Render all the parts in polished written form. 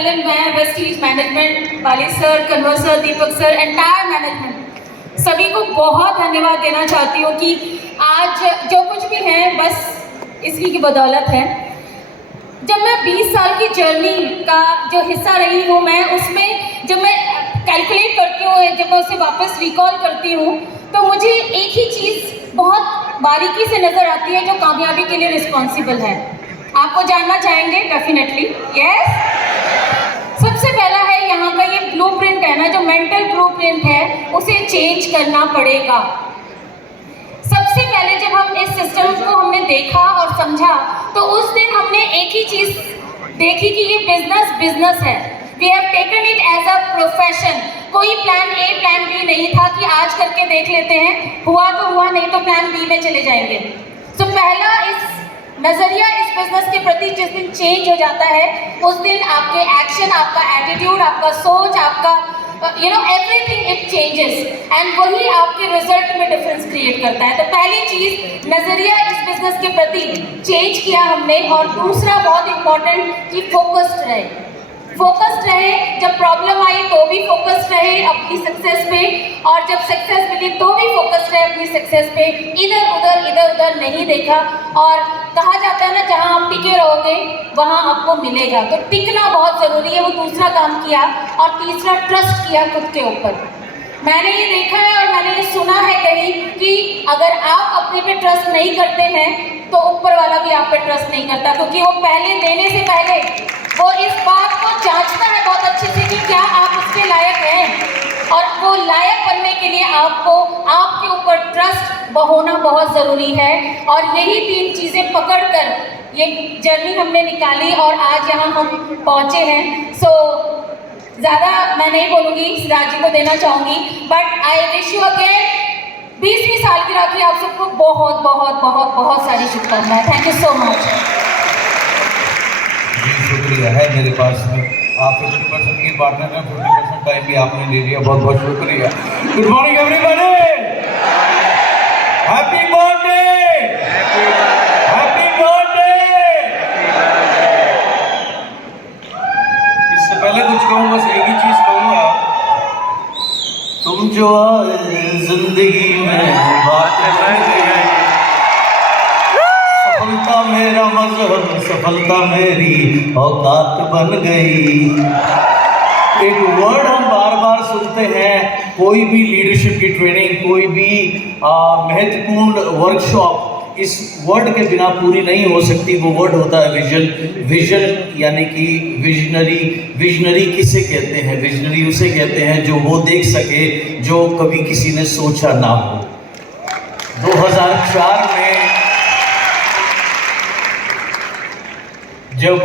पहले मैं Vestige management, बाली sir, Kanwar sir, दीपक sir, entire management सभी को बहुत धन्यवाद देना चाहती हूँ कि आज जो कुछ भी है बस इसी की बदौलत है। जब मैं 20 साल की जर्नी का जो हिस्सा रही हूँ, मैं उसमें जब मैं कैलकुलेट करती हूँ, जब मैं उसे वापस रिकॉल करती हूँ, तो मुझे एक ही चीज़ बहुत बारीकी से नज़र आती है जो कामयाबी के लिए रिस्पॉन्सिबल है। आपको जानना चाहेंगे? Definitely yes. सबसे पहला है यहाँ का ये ब्लूप्रिंट है ना, जो मेंटल ब्लूप्रिंट है उसे चेंज करना पड़ेगा। सबसे पहले जब हम इस सिस्टम को हमने देखा और समझा, तो उस दिन हमने एक ही चीज़ देखी कि ये बिजनेस है। We have taken it as a profession. कोई प्लान ए प्लान बी नहीं था कि आज करके देख लेते हैं, हुआ तो हुआ, नहीं तो प्लान बी में चले जाएंगे। तो पहला इस नज़रिया इस बिजनेस के प्रति जिस दिन चेंज हो जाता है, उस दिन आपके एक्शन, आपका एटीट्यूड, आपका सोच, आपका एवरीथिंग इट चेंजेस, एंड वही आपके रिजल्ट में डिफरेंस क्रिएट करता है। तो पहली चीज़ नज़रिया इस बिजनेस के प्रति चेंज किया हमने। और दूसरा बहुत इंपॉर्टेंट कि फोकस्ड रहे। जब प्रॉब्लम आई तो भी फोकस्ड रहे अपनी सक्सेस पे, और जब सक्सेस मिली तो भी फोकस्ड रहे अपनी सक्सेस पे। इधर उधर नहीं देखा। और कहा जाता है ना, जहाँ आप टिके रहोगे वहाँ आपको मिलेगा। तो टिकना बहुत ज़रूरी है, वो दूसरा काम किया। और तीसरा ट्रस्ट किया खुद के ऊपर। मैंने ये देखा है और मैंने ये सुना है कहीं कि अगर आप अपने पे ट्रस्ट नहीं करते हैं तो ऊपर वाला भी आप पे ट्रस्ट नहीं करता, क्योंकि वो पहले देने से पहले वो इस बात को जांचता है बहुत अच्छे से कि क्या आप उसके लायक हैं। और वो लायक बनने के लिए आपको आपके ऊपर ट्रस्ट होना बहुत ज़रूरी है। और यही 3 चीज़ें पकड़कर ये जर्नी हमने निकाली और आज यहाँ हम पहुँचे हैं। सो ज़्यादा मैं नहीं बोलूँगी, सिराज जी को देना चाहूँगी, but I wish you again 20वीं साल की राखी आप सबको बहुत बहुत बहुत बहुत सारी शुभकामनाएं। Thank you so much. शुक्रिया है मेरे पास में। आप 50% की पार्टनर में 40% टाइम भी आपने ले लिया, बहुत बहुत शुक्रिया। Good morning everybody, happy birthday, happy birthday. इससे पहले कुछ कहूँ, बस एक ही चीज कहूँगा, तुम जो आए जिंदगी में बात बन गई, सफलता मेरा मजहब, सफलता मेरी औकात बन गई। एक वर्ड हम बार बार सुनते हैं, कोई भी लीडरशिप की ट्रेनिंग, कोई भी महत्वपूर्ण वर्कशॉप इस वर्ड के बिना पूरी नहीं हो सकती। वो वर्ड होता है विजन। विजन यानी कि विजनरी किसे कहते हैं? विजनरी उसे कहते हैं जो वो देख सके जो कभी किसी ने सोचा ना हो। 2004 में जब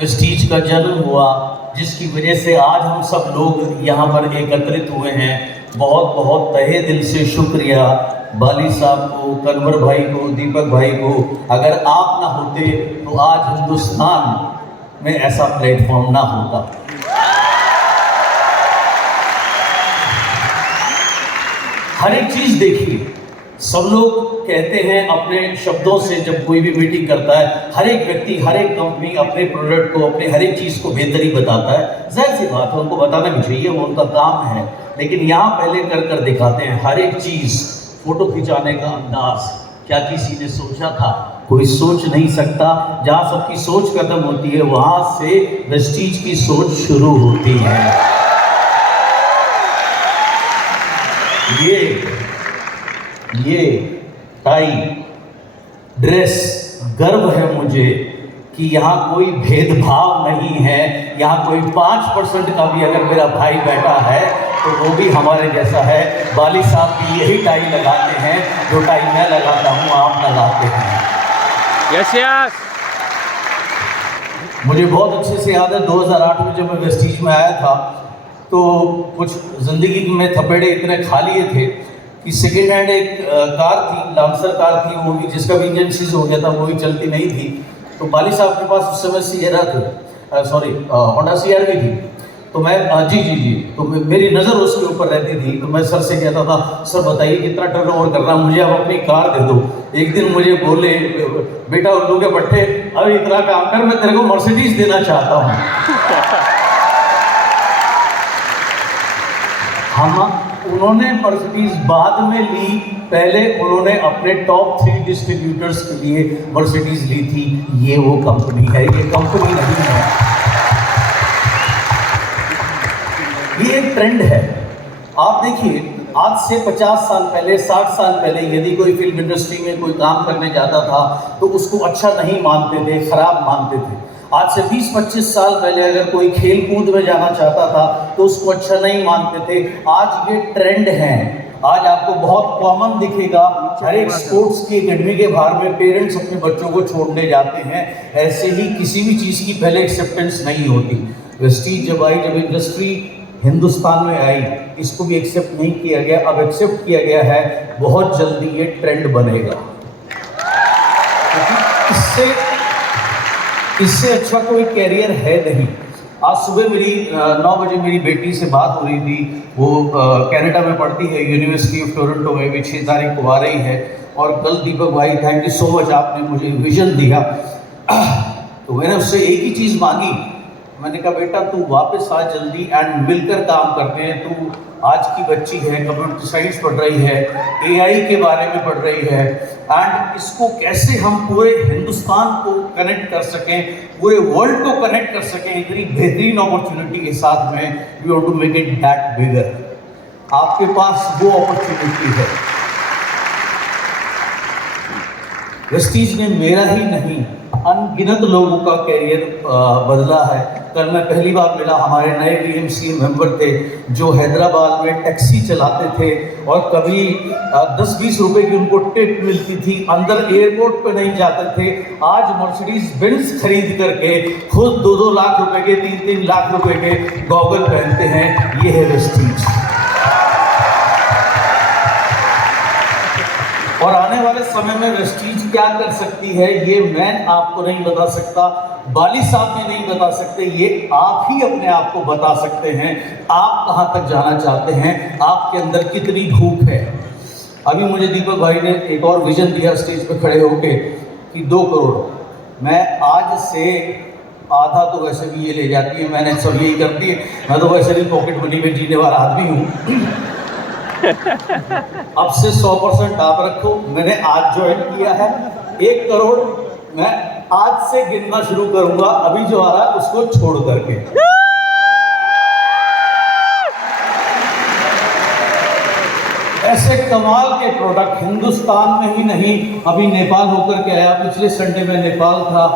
वेस्टीज का जन्म हुआ, जिसकी वजह से आज हम सब लोग यहाँ पर एकत्रित हुए हैं, बहुत बहुत तहे दिल से शुक्रिया बाली साहब को, कन्वर भाई को, दीपक भाई को। अगर आप ना होते तो आज हिंदुस्तान में ऐसा प्लेटफॉर्म ना होता। हर एक चीज़ देखिए, सब लोग कहते हैं अपने शब्दों से, जब कोई भी मीटिंग करता है, हर एक व्यक्ति, हर एक कंपनी अपने प्रोडक्ट को, अपने हर एक चीज़ को बेहतरी बताता है। जाहिर सी बात है, उनको बताना भी चाहिए, वो उनका काम है। लेकिन यहाँ पहले कर दिखाते हैं हर एक चीज़। फोटो खिंचाने का अंदाज, क्या किसी ने सोचा था? कोई सोच नहीं सकता। जहाँ सबकी सोच खत्म होती है, वहाँ से वेस्टीज की सोच शुरू होती है। ये टाई, ड्रेस, गर्व है मुझे कि यहाँ कोई भेदभाव नहीं है। यहाँ कोई 5% का भी अगर मेरा भाई बैठा है तो वो भी हमारे जैसा है। बाली साहब भी यही टाई लगाते हैं जो टाई मैं लगाता हूँ, आप लगाते हैं। Yes yes. मुझे बहुत अच्छे से याद है 2008 में जब मैं वेस्टीज में आया था, तो कुछ ज़िंदगी में थपेड़े इतने खा लिए थे कि सेकेंड हैंड एक कार थी, लांसर कार थी, वो भी जिसका भी इंजन सीज हो गया था, वो भी चलती नहीं थी। तो बाली साहब के पास उस समय सिएरा थी, होंडा CR-V थी। तो मैं जी तो मेरी नज़र उसके ऊपर रहती थी। तो मैं सर से कहता था, सर बताइए कितना टर्नओवर कर रहा है, मुझे आप अपनी कार दे दो। एक दिन मुझे बोले, बेटा उल्लू के पट्टे, अरे इतना काम कर, मैं तेरे को मर्सिडीज देना चाहता हूँ। हम उन्होंने मर्सिडीज बाद में ली, पहले उन्होंने अपने टॉप 3 डिस्ट्रीब्यूटर्स के लिए मर्सिडीज ली थी। ये वो कंपनी है, ये कंपनी नहीं है। ये एक ट्रेंड है। आप देखिए, आज से 50 साल पहले, 60 साल पहले यदि कोई फिल्म इंडस्ट्री में कोई काम करने जाता था तो उसको अच्छा नहीं मानते थे, खराब मानते थे। आज से 20-25 साल पहले अगर कोई खेल कूद में जाना चाहता था तो उसको अच्छा नहीं मानते थे। आज ये ट्रेंड है। आज आपको बहुत कॉमन दिखेगा, हर एक स्पोर्ट्स की एकेडमी के बाहर में पेरेंट्स अपने बच्चों को छोड़ने जाते हैं। ऐसे ही किसी भी चीज़ की पहले एक्सेप्टेंस नहीं होती। वेस्टीज जब आई, जब इंडस्ट्री हिंदुस्तान में आई, इसको भी एक्सेप्ट नहीं किया गया। अब एक्सेप्ट किया गया है, बहुत जल्दी ये ट्रेंड बनेगा। इससे अच्छा कोई कैरियर है नहीं। आज सुबह मेरी 9 बजे मेरी बेटी से बात हो रही थी। वो कनाडा में पढ़ती है, यूनिवर्सिटी ऑफ टोरंटो में, भी 6 तारीख को आ रही है। और कल दीपक भाई, थैंक यू सो मच, आपने मुझे विजन दिया। तो मैंने उससे एक ही चीज़ मांगी। मैंने कहा बेटा तू वापस आ जल्दी, एंड मिलकर काम करते हैं। तू आज की बच्ची है, कंप्यूटर साइंस पढ़ रही है, एआई के बारे में पढ़ रही है, एंड इसको कैसे हम पूरे हिंदुस्तान को कनेक्ट कर सकें, पूरे वर्ल्ड को कनेक्ट कर सकें इतनी बेहतरीन अपॉर्चुनिटी के साथ में। We want to make it that bigger. आपके पास वो अपॉर्चुनिटी है। वेस्टीज ने मेरा ही नहीं, अनगिनत लोगों का कैरियर बदला है। कल मैं पहली बार मिला, हमारे नए वीएमसी मेंबर थे जो हैदराबाद में टैक्सी चलाते थे और कभी 10-20 रुपए की उनको टिप मिलती थी, अंदर एयरपोर्ट पे नहीं जाते थे। आज मर्सिडीज बेंज खरीद करके खुद 2-2 लाख रुपए के, 3-3 लाख रुपए के गॉगल पहनते हैं। ये है वेस्टीज। और आने वाले समय में वेस्टीज क्या कर सकती है, ये मैं आपको नहीं बता सकता, बाली साहब भी नहीं बता सकते, ये आप ही अपने आप को बता सकते हैं। आप कहां तक जाना चाहते हैं, आपके अंदर कितनी भूख है। अभी मुझे दीपक भाई ने एक और विजन दिया स्टेज पे खड़े होके कि 2 करोड़। मैं आज से आधा तो वैसे भी ये ले जाती है, मैंने सब यही करती है। मैं तो वैसे भी पॉकेट मनी में जीने वाला आदमी हूँ। अब से 100% आप रखो। मैंने आज ज्वाइन किया है। 1 करोड़ मैं आज से गिनना शुरू करूंगा, अभी जो आ रहा है उसको छोड़ करके। ऐसे कमाल के प्रोडक्ट हिंदुस्तान में ही नहीं, अभी नेपाल होकर के आया, पिछले संडे में नेपाल था,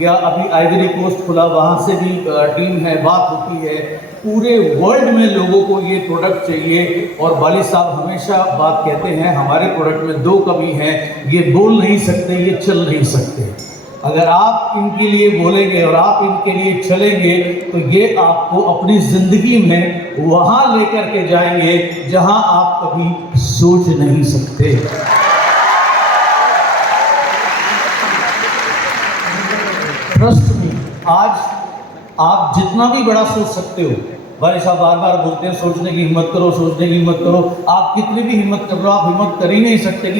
या अभी आइवरी कोस्ट खुला, वहाँ से भी टीम है, बात होती है। पूरे वर्ल्ड में लोगों को ये प्रोडक्ट चाहिए। और बाली साहब हमेशा बात कहते हैं, हमारे प्रोडक्ट में 2 कमी है, ये बोल नहीं सकते, ये चल नहीं सकते। अगर आप इनके लिए बोलेंगे और आप इनके लिए चलेंगे तो ये आपको अपनी ज़िंदगी में वहाँ लेकर के जाएंगे जहाँ आप कभी सोच नहीं सकते। ट्रस्ट मी, आज आप जितना भी बड़ा सोच सकते हो, भाई साहब बार बार बोलते हैं सोचने की हिम्मत करो, सोचने की हिम्मत करो। आप कितनी भी हिम्मत कर लो, आप हिम्मत कर ही नहीं सकते कि